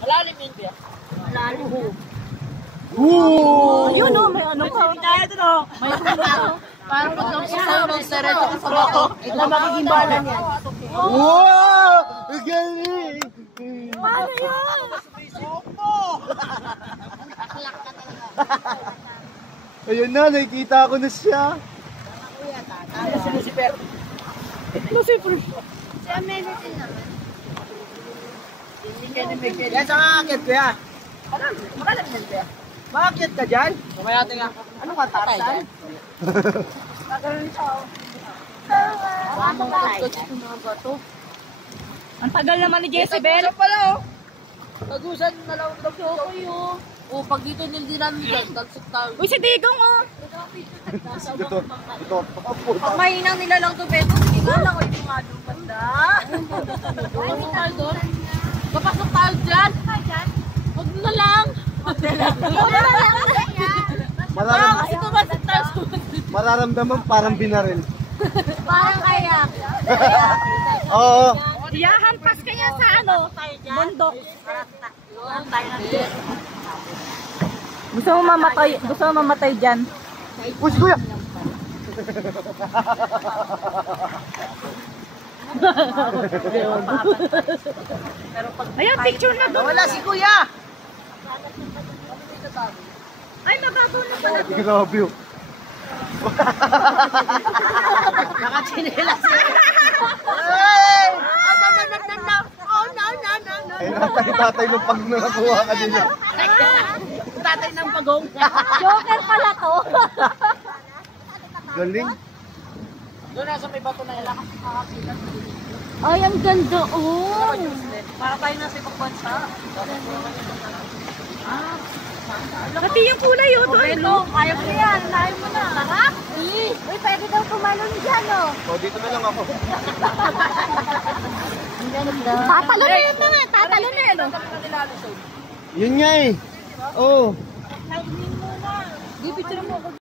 Malalim yun, Bea. Malalim. Ayun o, may anong ka. Kaya ito no. May tulog. Parang pag lang sa diretso ko sa bako. Ito magiging balan yan. Wow! Ang galing! Paano yun? Ayun na, nakikita ko na siya. Si Lucifer. Lucifer. Siya medicine naman. Yan sa kakakit ko yan. Makalam yan, Bea. Makakit ka dyan? Mamaya natin nga. Ano ka, Tarzan? Ang tagal naman ni Jezebel. Tagusan pala, oh. Tagusan na lang daw po. O, pag dito hindi namin dyan, tagsok tayo. Uy, si Digong o. Ito. Pag mahinang nila lang to, Beto. Hindi nga lang o yung mga doon banda. Pasok tayo doon. Kapasok tayo dyan. Huwag na lang. Kasi tumasok tayo. Mararamdaman parang binaril. Parang kayak. Oo. Iyahampas kanya sa ano, bundok. Gusto mo mamatay dyan? Uy, kuya! Ayan, picture na doon. Wala si Kuya! Ay, mababaw na pala. Grabe yun. Nakachinelas siya. Hey! Oh, no. Ay, natay-tatay nung pag nakakuha ka din. Tatay ng pagong. Joker pala to. Galing. Doon nasa may bato na ilakas nakakita. Ay, ang ganda oh. Para tayo nasa ibang bansa. Pati yung kulay oh. Ito, kaya mo yan. Kaya mo na. Sarap? Uy, pwede daw tumalon dyan, oh. O, dito na lang ako. Tatalo na yun na. Tatalo na yun. Yun nga eh. Oo. Di picture mo.